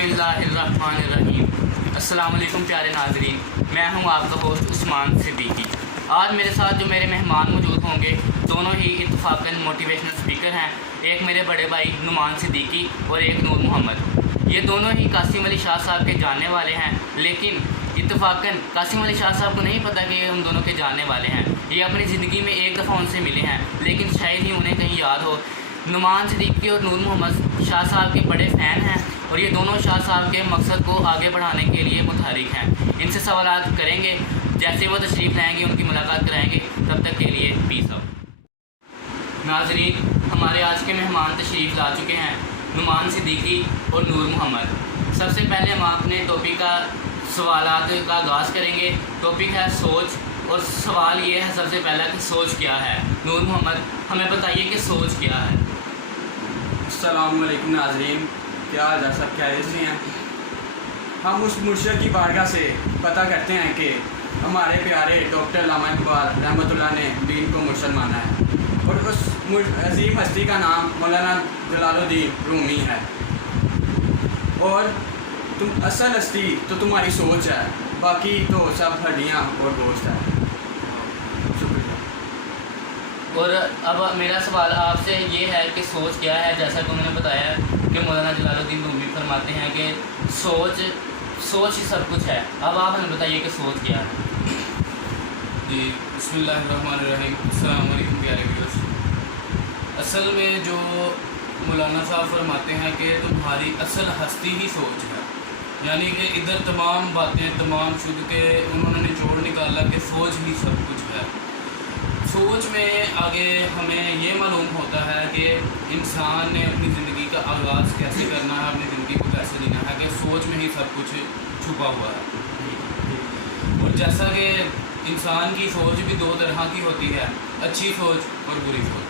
बिस्मिल्लाहिर्रहमानिर्रहीम। अस्सलाम वालेकुम प्यारे नाज़रीन, मैं हूं आपका होस्ट उस्मान सिद्दीकी। आज मेरे साथ जो मेरे मेहमान मौजूद होंगे दोनों ही इत्तफाकन मोटिवेशनल स्पीकर हैं। एक मेरे बड़े भाई नुमान सिद्दीकी और एक नूर मोहम्मद। ये दोनों ही कासिम अली शाह साहब के जानने वाले हैं, लेकिन इत्तफाकन कासिम अली शाह साहब को नहीं पता कि ये उन दोनों के जानने वाले हैं। ये अपनी ज़िंदगी में एक दफ़ा उनसे मिले हैं, लेकिन शायद ही उन्हें कहीं याद हो। नुमान सिद्दीकी और नूर मोहम्मद शाह साहब के बड़े फ़ैन हैं और ये दोनों शाह साहब के मकसद को आगे बढ़ाने के लिए मुतहरिक हैं। इनसे सवालात करेंगे, जैसे वो तशरीफ़ लाएंगे उनकी मुलाकात कराएंगे। तब तक के लिए पीस आउट। नाज़रीन, हमारे आज के मेहमान तशरीफ़ ला चुके हैं, नुमान सिद्दीकी और नूर मोहम्मद। सबसे पहले हम अपने टॉपिक का सवालात का आगाज़ करेंगे। टॉपिक है सोच, और सवाल ये है सबसे पहला कि सोच क्या है। नूर मोहम्मद, हमें बताइए कि सोच क्या है। अस्सलाम वालेकुम नाज़रीन, क्या हाल है? सब खैरियत से हैं? हम उस मुर्शद की बारगाह से पता करते हैं कि हमारे प्यारे डॉक्टर अल्लामा इकबाल रहमतुल्लाह ने दीन को मुर्शद माना है, और उस अजीम हस्ती का नाम मौलाना जलालुद्दीन रूमी है। और तुम असल हस्ती तो तुम्हारी सोच है, बाकी तो सब हड्डियाँ और गोश्त है। शुक्रिया। और अब मेरा सवाल आपसे ये है कि सोच क्या है। जैसा कि उन्होंने बताया कि मौलाना जलालुद्दीन रूमी फरमाते हैं कि सोच ही सब कुछ है। अब आप हमें बताइए कि सोच क्या है। जी, बिस्मिल्लाहिर्रहमानिर्रहीम। अस्सलाम वालेकुम प्यारे व्यूअर्स। असल में जो मौलाना साहब फरमाते हैं कि तुम्हारी असल हस्ती ही सोच है, यानी कि इधर तमाम बातें तमाम शुद्ध के उन्होंने निचोड़ निकाला कि सोच ही सब कुछ है। सोच में आगे हमें ये मालूम होता है कि इंसान ने अपनी ज़िंदगी का आगाज़ कैसे करना है, अपनी ज़िंदगी को कैसे जीना है, कि सोच में ही सब कुछ छुपा हुआ है। और जैसा कि इंसान की सोच भी दो तरह की होती है, अच्छी सोच और बुरी सोच।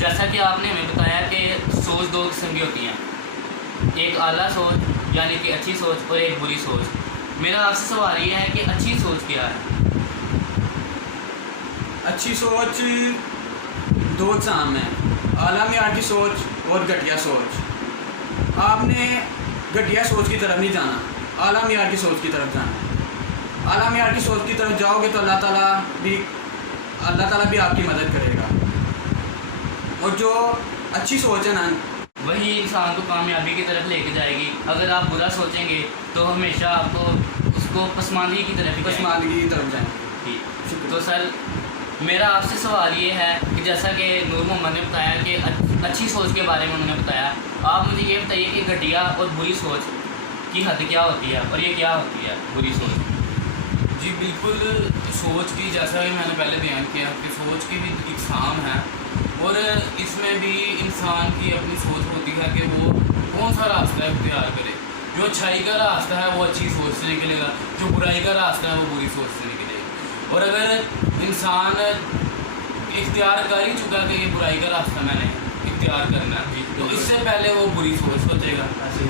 जैसा कि आपने हमें बताया कि सोच दो किस्म की होती हैं, एक आला सोच यानी कि अच्छी सोच और एक बुरी सोच। मेरा आपसे सवाल ये है कि अच्छी सोच क्या है। अच्छी सोच दो अक़साम है, आला मियार की सोच और घटिया सोच। आपने घटिया सोच की तरफ नहीं जाना, आला मियार की सोच की तरफ जाना। आला मियार की सोच की तरफ जाओगे तो अल्लाह ताला भी आपकी मदद करेगा। और जो अच्छी सोच है ना, वही इंसान को कामयाबी की तरफ लेके जाएगी। अगर आप बुरा सोचेंगे तो हमेशा आपको उसको पसमानदगी की तरफ पसमानदगी की तरफ जाएंगे। तो सर, मेरा आपसे सवाल ये है कि जैसा कि नूर मोहम्मद ने बताया कि अच्छी सोच के बारे में उन्होंने बताया, आप मुझे ये बताइए कि घटिया और बुरी सोच की हद क्या होती है और ये क्या होती है बुरी सोच। जी बिल्कुल, सोच की जैसा कि मैंने पहले बयान किया कि सोच की भी इकसाम है, और इसमें भी इंसान की अपनी सोच होती है कि वो कौन सा रास्ता इख्तियार करे। जो अच्छाई का रास्ता है वो अच्छी सोच से निकलेगा, जो बुराई का रास्ता है वो बुरी सोच से निकलेगा। और अगर इंसान इख्तियार कर ही चुका कि ये बुराई का रास्ता मैंने इख्तियार करना है, तो इससे पहले वो बुरी सोच सोचेगा।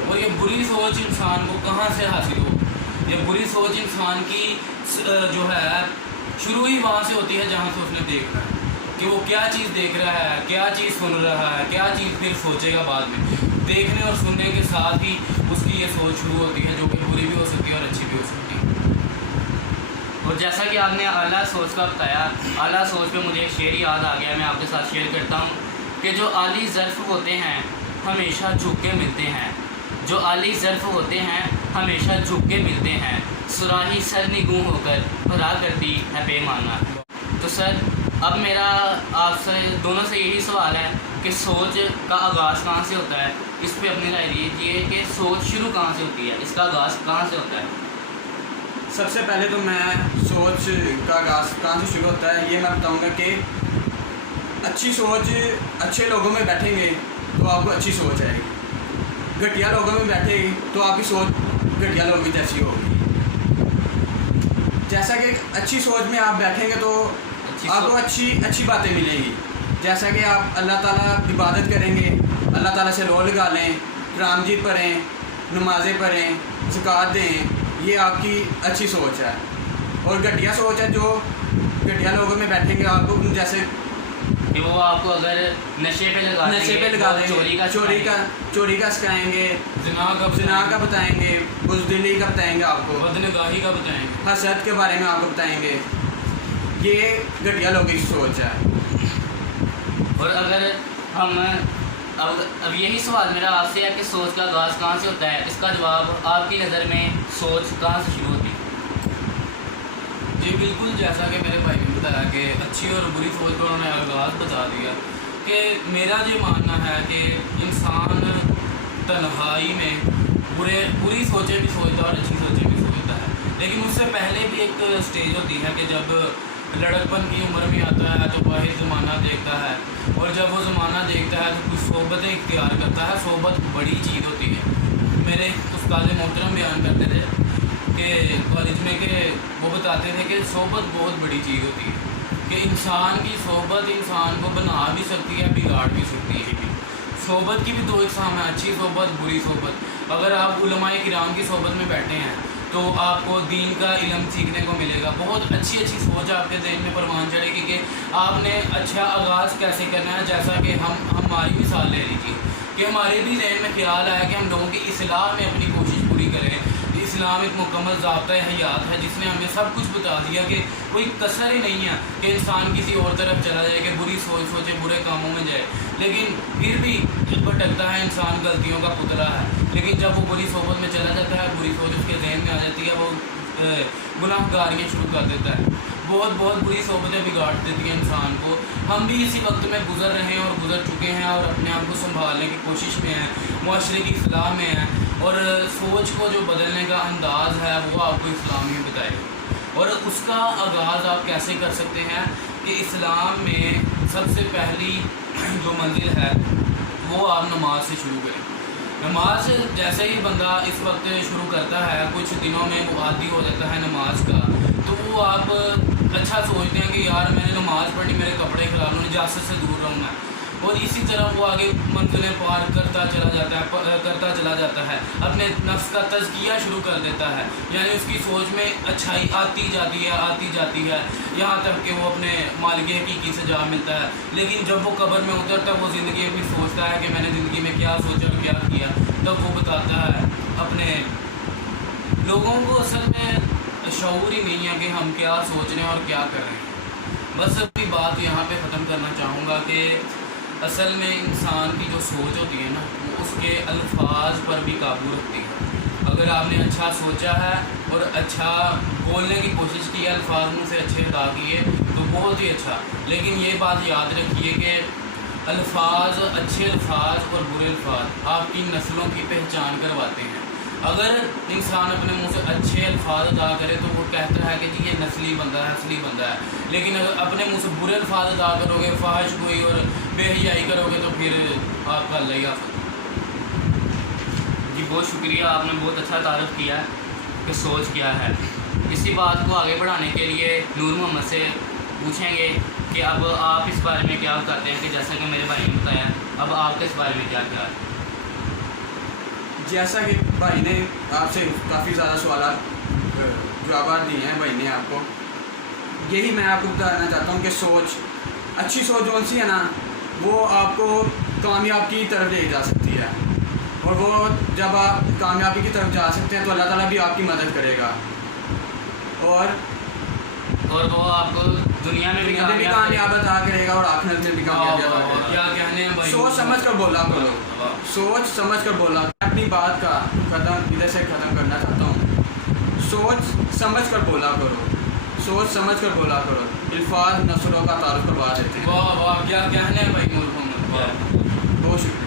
और ये बुरी सोच इंसान को कहाँ से हासिल हो? ये बुरी सोच इंसान की जो है शुरू ही वहाँ से होती है जहाँ से उसने देखना है कि वो क्या चीज़ देख रहा है, क्या चीज़ सुन रहा है, क्या चीज़ फिर सोचेगा बाद में। देखने और सुनने के साथ ही उसकी ये सोच शुरू होती है, जो कि बुरी भी हो सकती है और अच्छी भी हो सकती है। और जैसा कि आपने आला सोच का बताया, आला सोच पे मुझे एक शेर याद आ गया, मैं आपके साथ शेयर करता हूँ कि जो आली ज़र्फ़ होते हैं हमेशा झुक के मिलते हैं, जो आली ज़र्फ़ होते हैं हमेशा झुक के मिलते हैं, सुराही सरनिगूं होकर भरा करती है पैमाना। तो सर, अब मेरा आपसे दोनों से यही सवाल है कि सोच का आगाज़ कहाँ से होता है। इस पे अपनी राय दीजिए कि सोच शुरू कहाँ से होती है, इसका आगाज़ कहाँ से होता है। सबसे पहले तो मैं सोच का आगाज़ कहाँ से शुरू होता है ये मैं बताऊंगा कि अच्छी सोच अच्छे लोगों में बैठेंगे तो आपको अच्छी सोच आएगी, घटिया लोगों में बैठेगी तो आपकी सोच घटिया लोगों की जैसी होगी। जैसा कि अच्छी सोच में आप बैठेंगे तो आपको अच्छी बातें मिलेंगी। जैसा कि आप अल्लाह ताला इबादत करेंगे, अल्लाह ताला से रो लगा लें, रामजी पढ़ें, नमाज़ें पढ़ें, ज़कात दें, ये आपकी अच्छी सोच है। और घटिया सोच है जो घटिया लोगों में बैठेंगे, आपको जैसे कि वो आपको अगर नशे पे लगा देंगे, चोरी का सिखाएंगे, ज़िना का बताएंगे, बुज़दिली का बताएंगे, आपको बदनगाही का बताएंगे, हसद के बारे में आपको बताएंगे। ये घटिया लोगों की सोच है। और अगर हम अब यही सवाल मेरा आपसे है कि सोच का आगाज़ कहाँ से होता है, इसका जवाब आपकी नज़र में सोच कहाँ से शुरू होती है? जी बिल्कुल, जैसा कि मेरे भाई ने बताया कि अच्छी और बुरी सोच का उन्होंने आगाज़ बता दिया कि मेरा ये मानना है कि इंसान तन्हाई में बुरी सोचें भी सोचता है और अच्छी सोचें भी सोचता है, लेकिन उससे पहले भी एक स्टेज होती है कि जब लड़कपन की उम्र में आता है तो वाहिद ज़माना देखता है, और जब वो ज़माना देखता है तो कुछ सोबतें इख्तियार करता है। सोबत बड़ी चीज़ होती है। मेरे उस्ताद मोहतरम बयान करते थे कि कॉलेज में कि वो बताते थे कि सोबत बहुत बड़ी चीज़ होती है, कि इंसान की सोबत इंसान को बना भी सकती है, बिगाड़ भी सकती है। सोबत की भी दो इकसाम है, अच्छी सोबत, बुरी सोबत। अगर आप उलमाए किराम की सोबत में बैठे हैं तो आपको दीन का इल्म सीखने को मिलेगा, बहुत अच्छी सोच आपके ज़हन में परवान चढ़ेगी कि आपने अच्छा आगाज़ कैसे करना है। जैसा कि हमारी मिसाल ले लीजिए कि हमारे भी ज़हन में ख्याल आया कि हम लोगों की इस्लाह में अपनी कोशिश पूरी करें। इस्लाम एक मुकम्मल ज़ाब्ता हयात है जिसने हमें सब कुछ बता दिया कि कोई कसर ही नहीं है कि इंसान किसी और तरफ चला जाए, कि बुरी सोच सोचे, बुरे कामों में जाए, लेकिन फिर भी भटकता है इंसान, गलतियों का पुतला है। लेकिन जब वो बुरी सोबत में चला जाता है, बुरी सोच उसके ज़हन में आ जाती है, वो गुनाहगारियाँ शुरू कर देता है। बहुत बुरी सोबतें बिगाड़ देती हैं इंसान को। हम भी इसी वक्त में गुज़र रहे हैं और गुज़र चुके हैं और अपने आप को संभालने की कोशिश में हैं, मुआशरे की इस्लाह में हैं, और सोच को जो बदलने का अंदाज़ है वो आपको इस्लाम ही बताएगा। और उसका आगाज़ आप कैसे कर सकते हैं कि इस्लाम में सबसे पहली जो मंजिल है वो आप नमाज से शुरू करें। नमाज जैसे ही बंदा इस वक्त शुरू करता है, कुछ दिनों में वो आदी हो जाता है नमाज का, तो वो आप अच्छा सोचते हैं कि यार मैंने नमाज़ पढ़ी, मेरे कपड़े खराब, नजासत से दूर रहूँ मैं, और इसी तरह वो आगे मंजिलें पार करता चला जाता है, अपने नफ्स का तज़किया शुरू कर देता है, यानी उसकी सोच में अच्छाई आती जाती है यहाँ तक कि वो अपने मालिक हकीकी से जा मिलता है। लेकिन जब वो कब्र में उतरता वो ज़िंदगी अपनी सोचता है कि मैंने ज़िंदगी में क्या सोचा और क्या किया, तब वो बताता है अपने लोगों को असल में शऊर ही नहीं है कि हम क्या सोच रहे हैं और क्या कर रहे हैं। बस अपनी बात यहाँ पे ख़त्म करना चाहूँगा कि असल में इंसान की जो सोच होती है ना, वो उसके अल्फाज पर भी काबू रखती है। अगर आपने अच्छा सोचा है और अच्छा बोलने की कोशिश की है, अल्फाज मुँह से अच्छे अदा किए तो बहुत ही अच्छा, लेकिन ये बात याद रखिए कि अल्फाज, अच्छे अल्फाज और बुरे अल्फाज आपकी नस्लों की पहचान करवाते हैं। अगर इंसान अपने मुंह से अच्छे अल्फाज अदा करे तो वो कहता है कि जी ये नस्ली बंदा है, असली बंदा है, लेकिन अगर अपने मुंह से बुरे अल्फाज अदा करोगे, फाहिश गोई और बेहयाई करोगे तो फिर आपका अल्लाह ही आफत। जी बहुत शुक्रिया, आपने बहुत अच्छा तारुफ किया कि सोच क्या है। इसी बात को आगे बढ़ाने के लिए नूर मोहम्मद से पूछेंगे कि अब आप इस बारे में क्या बताते हैं कि जैसा कि मेरे भाई ने बताया, अब आपके इस बारे में क्या ख्याल है? जैसा कि भाई ने आपसे काफ़ी ज़्यादा सवाल जवाब दिए हैं भाई ने आपको, यही मैं आपको बताना चाहता हूँ कि सोच, अच्छी सोच कौन सी है ना, वो आपको कामयाबी की तरफ ले जा सकती है, और वो जब आप कामयाबी की तरफ जा सकते हैं तो अल्लाह ताला भी आपकी मदद करेगा, और वो आपको दुनिया में भी कामयाब अदा करेगा और आखिरत में भी कामयाबी अदा करेगा। क्या कहने हैं भाई? सोच समझ कर बोला करो, सोच समझ कर बोला। अपनी बात का इधर से ख़त्म करना चाहता हूँ। सोच समझ कर बोला करो, सोच समझ कर बोला करो। अल्फाज नस्लों का तारुफ करवा देते हैं। वाह वाह, क्या कहने हैं भाई नूर मोहम्मद, वाह, बहुत शुक्रिया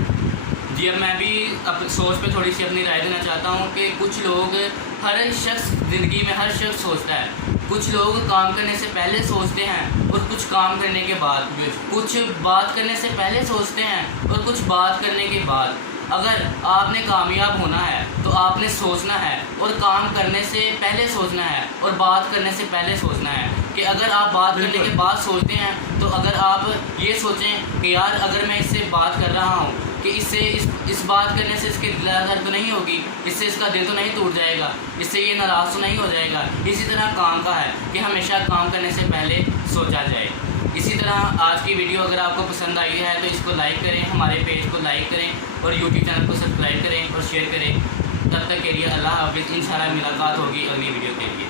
जी। अब मैं भी अपनी सोच पे थोड़ी सी अपनी राय देना चाहता हूँ कि कुछ लोग, हर शख्स ज़िंदगी में हर शख्स सोचता है। कुछ लोग काम करने से पहले सोचते हैं और कुछ काम करने के बाद, कुछ बात करने से पहले सोचते हैं और कुछ बात करने के बाद। अगर आपने कामयाब होना है तो आपने सोचना है, और काम करने से पहले सोचना है और बात करने से पहले सोचना है। कि अगर आप बात करने के बाद सोचते हैं तो अगर आप ये सोचें कि यार अगर मैं इससे बात कर रहा हूँ कि इससे इस बात करने से इसकी दिल तो नहीं होगी, इससे इसका दिल तो नहीं टूट जाएगा, इससे ये नाराज़ तो नहीं हो जाएगा। इसी तरह काम का है कि हमेशा काम करने से पहले सोचा जाए। इसी तरह طرح آج کی ویڈیو اگر آپ کو پسند آئی ہے تو اس کو لائک کریں، ہمارے پیج کو لائک کریں اور یوٹیوب چینل کو سبسکرائب کریں اور شیئر کریں۔ تب تک کے لیے اللہ حافظ، انشاءاللہ ملاقات ہوگی اگلی ویڈیو کے لیے۔